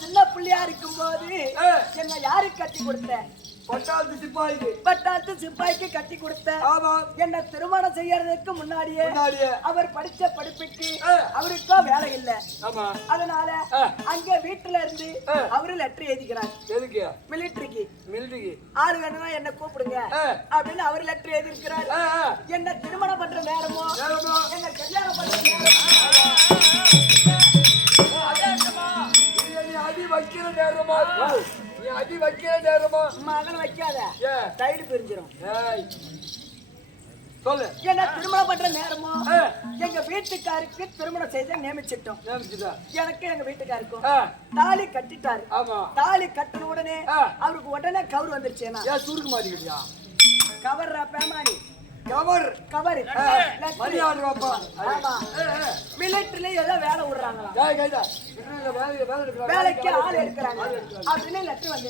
சின்ன பிள்ளையா இருக்கும் போது என்ன யாரு கட்டி கொடுத்த? பட்டாளத்து சிப்பாய்க்கு கட்டி கொடுத்த. என்ன திருமணம் செய்யறதுக்கு முன்னாடியே அவர் படிச்ச படிப்புக்கு அவருக்கோ வேலை இல்ல. அதனால அங்க வீட்டுல இருந்து அவரு லெட்டர் எழுதிக்கிறார். மிலிட்டரிக்கு ஆளு வேணும்னா என்ன கூப்பிடுங்க அப்படின்னு அவரு லெட்டர் எழுதியிருக்கிறார். என்ன திருமணம் பண்ற நேரமோ என்ன கல்யாணம் பண்ற மகன் வைக்காத டைடு பிரிஞ்சிடும். என்ன திருமணம் பண்ற நேரமோ எங்க வீட்டுக்காருக்கு திருமணம் செய்த நியமிச்சிட்டோம். எனக்கு எங்க வீட்டுக்காருக்கும் தாலி கட்டிட்டாரு. தாலி கட்டின உடனே அவருக்கு உடனே கவர் வந்துருச்சு. சுருக்கு மாட்டிக்கிட்டியா? கவர் பேமானி கவர் மிலிட்டரியில ஏதோ வேலை விடுறாங்களா, வேலைக்கு ஆள் எடுக்கிறாங்க அப்படின்னு லெட்டர் வந்து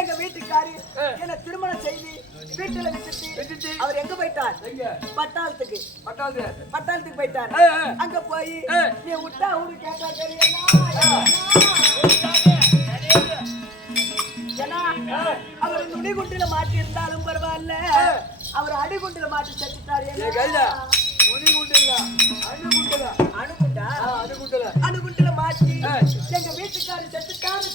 எங்க வீட்டுக்காரு என்ன திருமணம் செய்து வீட்டுல விட்டுட்டு அவர் எங்க போயிட்டார்? பட்டாளத்துக்கு போயிட்டார். அங்க போய் நீ விட்டா அவரு கேட்டா தெரியுமா, அவர் நுனிகுண்டில மாட்டி இருந்தாலும் பரவாயில்ல, அவர் அடிகுண்டில மாட்டி செத்துட்டாரு. அணுகுண்டுல மாட்டி எங்க வீட்டுக்காரு செத்துட்டாரு.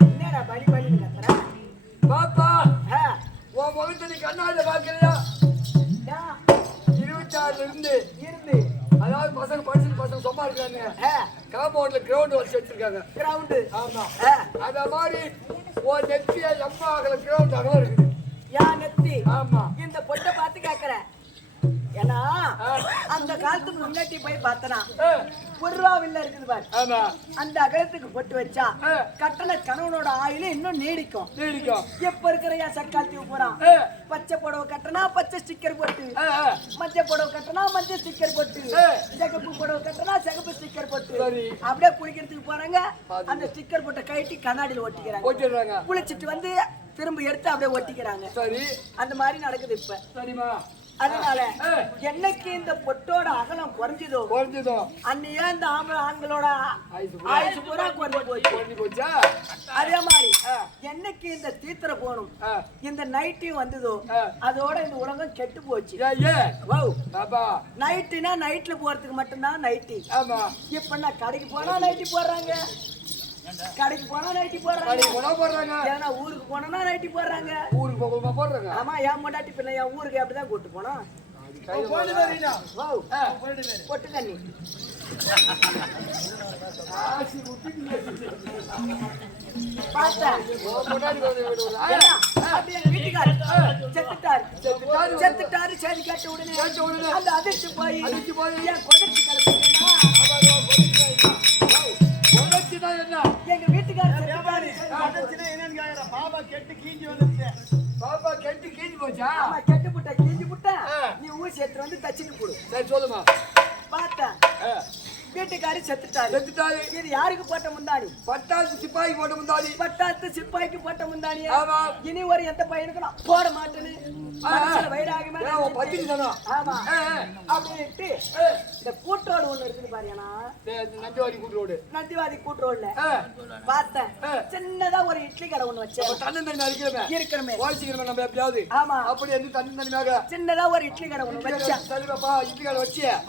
என்னடா பலி பலின்னு கத்துற? பாப்பா உன் முகத்தை நீ கண்ணாடில பாக்கலையா? 26 இருந்து இருந்து அதாவது பசங்க பசங்க சும்மா இருக்காங்க காம்பவுண்ட்ல கிரவுண்ட் வச்சு வச்சிருக்காங்க கிரவுண்டு ஆமா அத மாதிரி ஒரு நெத்திய எம்மா அகல கிரவுண்ட் அகல இருக்குது யா நெத்தி ஆமா இந்த பொட்டை பார்த்து கேக்குறேன் ஏன்னா அந்த காலத்துக்கு முன்னாடி போய் பார்த்தனா புர்ராவில்ல இருக்குது பாரு ஆமா அந்த அகலத்துக்கு பொட்டு வச்சா கட்டண கணவனோட ஆயுள இன்னும் நீடிக்கும் எப்ப இருக்கிற சக்காத்தி போறான் பச்சை புடவை கட்டணா பச்சை ஸ்டிக்கர் போட்டு மஞ்சள் புடவை கட்டணா மஞ்சள் ஸ்டிக்கர் போட்டு சிகப்பு புடவை கட்டணா சிகப்பு ஸ்டிக்கர் போட்டு அப்படியே குளிக்கிறதுக்கு போறாங்க அந்த ஸ்டிக்கர் போட்ட கைட்டி கண்ணாடியில ஒட்டிக்கிறாங்க குளிச்சிட்டு வந்து திரும்ப எடுத்து அப்படியே ஒட்டிக்கிறாங்க அந்த மாதிரி நடக்குது இப்ப சரிமா அதனால என்னைக்கு இந்த பொட்டோட அகலம் குறைஞ்சதோ அன்னையே இந்த ஆண்களோட ஆயுசு பூரா குறைஞ்சு போச்சா அதே மாதிரி என்னைக்கு இந்த தீத்திர போனும் இந்த நைட்டியும் வந்ததோ அதோட இந்த உலகம் கெட்டு போச்சு நைட்டுனா நைட்ல போறதுக்கு மட்டும்தான் நைட்டி இப்ப நான் கடைக்கு போனா நைட்டி போடுறாங்க கடைக்கு போனா நைட்டி போடுறாங்க ஏன்னா ஊருக்கு போனா நைட்டி போடுறாங்க ஊருக்கு போடுறாங்க ஆமா ஏன் முன்னாடி பின்ன என் ஊருக்கு அப்படிதான் கூட்டு போனோம் பொட்டு தண்ணி செத்துட்டாரு சரி கேட்ட உடனே அந்த அதிர்ச்சி போய் என் கொதிர்ச்சி எங்க வீட்டுக்காரர் பாபா கெட்டு கீஞ்சி வந்துச்சு பாபா கெட்டு கீஞ்சி போச்சா கெட்டு புட்டா கீஞ்சி புட்டா நீ ஊசி எடுத்து வந்து தச்சுட்டு போடு சரி சொல்லுமா பார்த்தேன் வீட்டுக்காரி செத்துட்டாரு இது யாருக்கு போட்ட முந்தாணி பட்டாத்து சிப்பாய்க்கு போட்ட முந்தாணி பட்டாத்து சிப்பாய்க்கு போட்ட முந்தாணி இனி ஒரு எந்த பையனுக்கு நான் போட மாட்டேன்னு வைராகமே ஆமா அப்படின்ட்டு இந்த கூட்டோடு ஒண்ணு இருக்குது பாருங்கண்ணா நந்திவாதி கூட்டோடுல பார்த்தேன் சின்னதா ஒரு இட்லி கடை ஒண்ணு வச்சேன் தண்ணி இருக்கிறமே நம்ம எப்படியாவது ஆமா அப்படி வந்து தண்ணி தண்ணியாக சின்னதா ஒரு இட்லி கடை ஒண்ணு வச்சேன் இட்லி கடை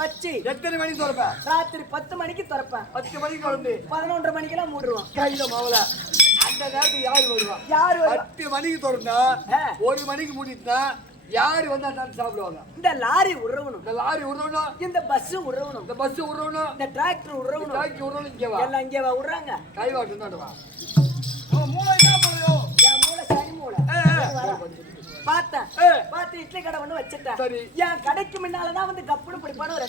வச்சு எத்தனை மணி திறப்பேன் ராத்திரி 10 மணிக்கு திறப்பேன் 10 மணிக்கு வந்து 11:30 மணிக்கெல்லாம் மூடுவோம் கையில மாவல அந்த நேரத்துக்கு யாரு வருவா 10 மணிக்கு திறந்தா 1 மணிக்கு மூடிட்டா யாரு வந்து அந்த சாப்பிடுவாங்க இந்த லாரி உறவணும் இந்த பஸ் உறவணும் இந்த டிராக்டர் உறவணும் எல்லாம் இங்கே விடுறாங்க கை வாட்டு தான் வா மூளை என்ன பண்ணுதோ என் மூளை சனி மூளை பார்த்து இட்லி கடை ஒண்ணு வச்சிட்டேன் என் கடைக்கு முன்னாலதான் வந்து கப்புனு பிடிப்பான ஒரு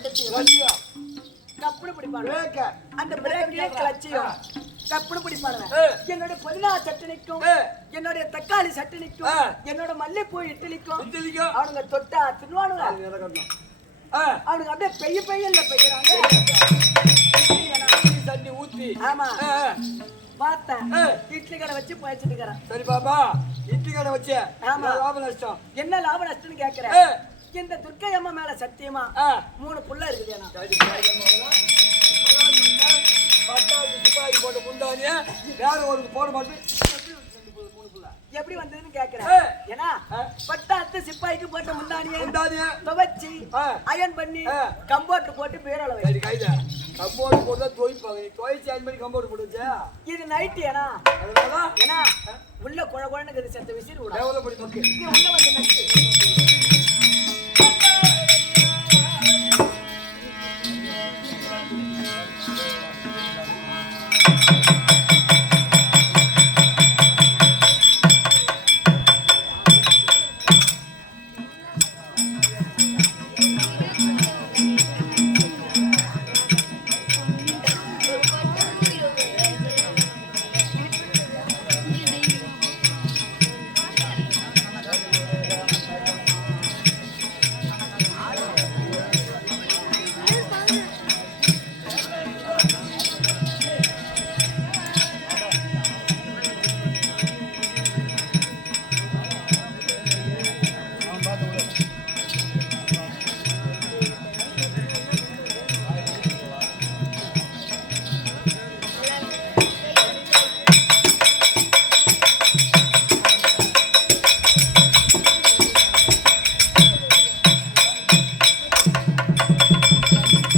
கப்புனு பிடிப்பான அந்த பிரேக்லயே கிளச்சியும் கப்புனு பிடிப்பான என்னோட புதினா சட்னிக்கும் என்னோட தக்காளி சட்னிக்கும் என்னோட மல்லிப்பூ இட்லிக்கும் அவனுங்க தொட்டா தின்னுவானுங்க அவனுக்கு அப்படியே பெய்யல பெய்யறாங்க தண்ணி ஊத்தி ஆமா பார்த்தேன் இட்லி கடை வச்சு போயிட்டு இருக்கிறேன் சரி பாபா இட்லி கடை வச்சு லாப நஷ்டம் என்ன லாப நஷ்டம்னு கேக்குறேன் இந்த துர்க்கை அம்மா மேல சத்தியமா 3 புள்ள இருக்குது பட்டாத்து சிப்பாய் போட்ட முந்தானிய வேற ஒரு போட மாட்டேன் எப்படி வந்ததுன்னு கேக்குறேன் ஏன்னா பட்டாத்து சிப்பாய்க்கு போட்ட முந்தானிய துவைச்சி அயன் பண்ணி கம்போர்ட் போட்டு பீரோல வச்சு கைதா கம்போர்ட் போட்டு துவைப்பாங்க நீ துவைச்சு அயன் பண்ணி கம்போர்ட் போட்டு வச்சா இது நைட் ஏனா ஏன்னா உள்ள குழ குழன்னு செத்த விசிறு விட டெவலப் பண்ணி உள்ள வந்து நட்டு